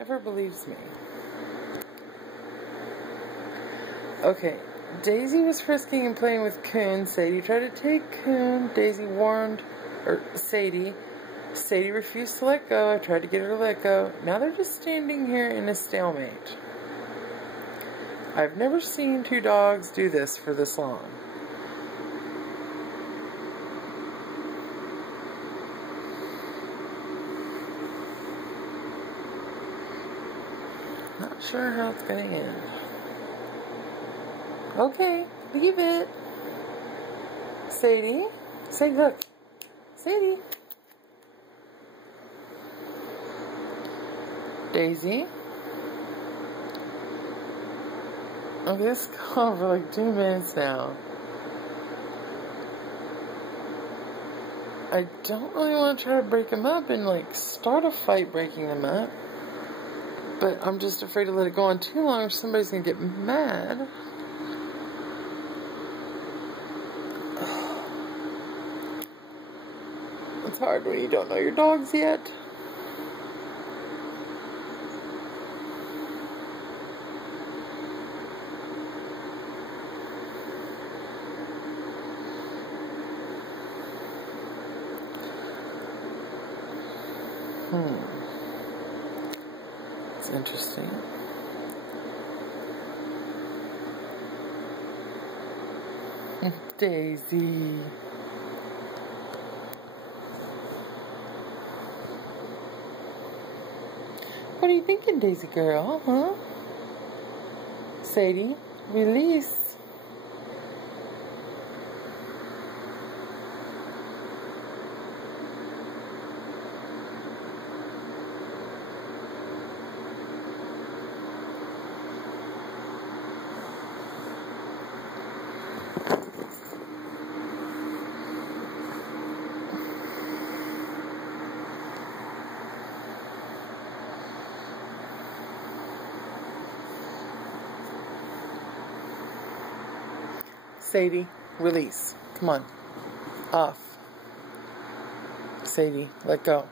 ever believes me. Okay, Daisy was frisking and playing with Coon. Sadie tried to take Coon. Daisy warned, Sadie. Sadie refused to let go. I tried to get her to let go. Now they're just standing here in a stalemate. I've never seen two dogs do this for this long. Not sure how it's going to end. Okay, leave it. Sadie. Say, look. Sadie. Daisy. Okay, this has gone for like 2 minutes now. I don't really want to try to break them up and like start a fight breaking them up. But I'm just afraid to let it go on too long or somebody's going to get mad. It's hard when you don't know your dogs yet. It's interesting. Daisy. What are you thinking, Daisy girl, huh? Sadie, release. Sadie, release. Come on. Off. Sadie, let go.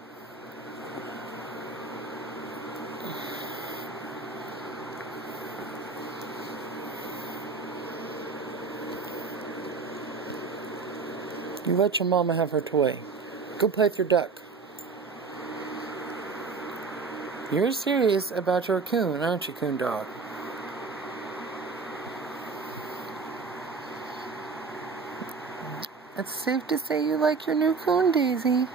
You let your mama have her toy. Go play with your duck. You're serious about your coon, aren't you, coon dog? It's safe to say you like your new coon, Daisy.